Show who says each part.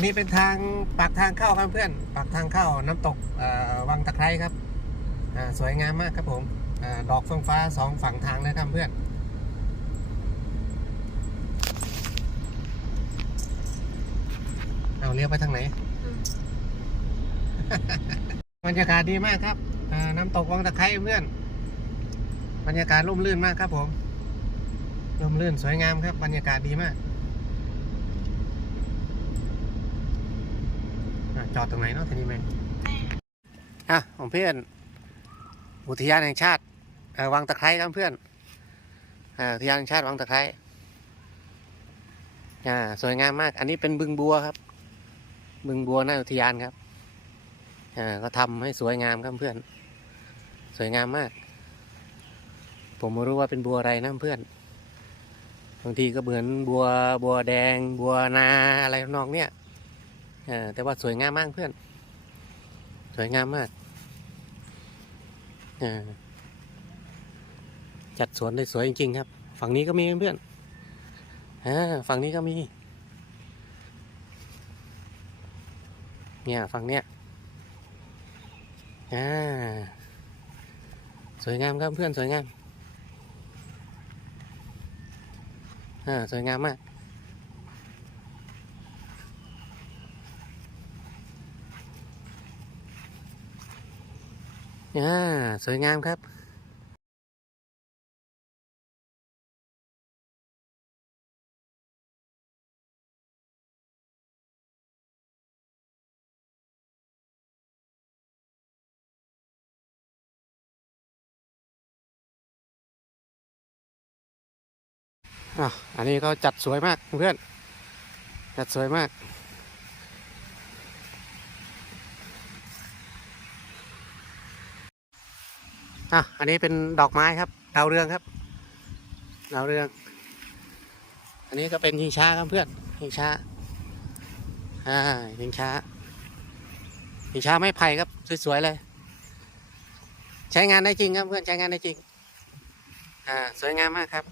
Speaker 1: นนี้เป็นทางปากทางเข้าครับเพื่อนปากทางเข้าน้ำตกเอ่อวังตะไคร้ครับอ่าสวยงามมากครับผมอาดอกเฟื่องฟ้าสองฝั่งทางนะครับเพื่อนเอาเลี้ยวไปทางไหนบรรยากาศดีมากครับอ่าน้ำตกวังตะไคร้เพื่อน บรรยากาศร่มรื่นมากครับผมร่มรื่นสวยงามครับ บรรยากาศดีมาก อะจอดตรงไหนเนาะทีนี้แม่งอะของเพื่อนอุทยานแห่งชาติวังตะไคร้ครับเพื่อนอ่าอุทยานแห่งชาติวังตะไคร้อ่าสวยงามมาก อันนี้เป็นบึงบัวครับ บึงบัวหน้าอุทยานครับอ่าก็ทำให้สวยงามครับเพื่อน สวยงามมาก ผมไม่รู้ว่าเป็นบัวอะไรนะเพื่อนบางทีก็เหมือนบัวบัวแดง บัวนาอะไรทำนองเนี้ย อ่าแต่ว่าสวยงามมากเพื่อน สวยงามมากอ่าจัดสวนได้สวยจริงๆครับ ฝั่งนี้ก็มีเพื่อนอฝั่งนี้ก็มี เนี่ยฝั่งเนี้ยอ่าสวยงามครับเพื่อนสวยงามอ่าสวยงามมาก อ่าสวยงามครับอันนี้ก็จัดสวยมากเพื่อน จัดสวยมาก อะอันนี้เป็นดอกไม้ครับดาวเรืองครับดาวเรือง อันนี้ก็เป็นหิงช้าครับเพื่อนหิงช้าอ่าหิงช้าหิงช้าไม่ไผ่ครับสวยๆเลย ใช้งานได้จริงครับเพื่อนใช้งานได้จริงอ่าสวยงามมากครับ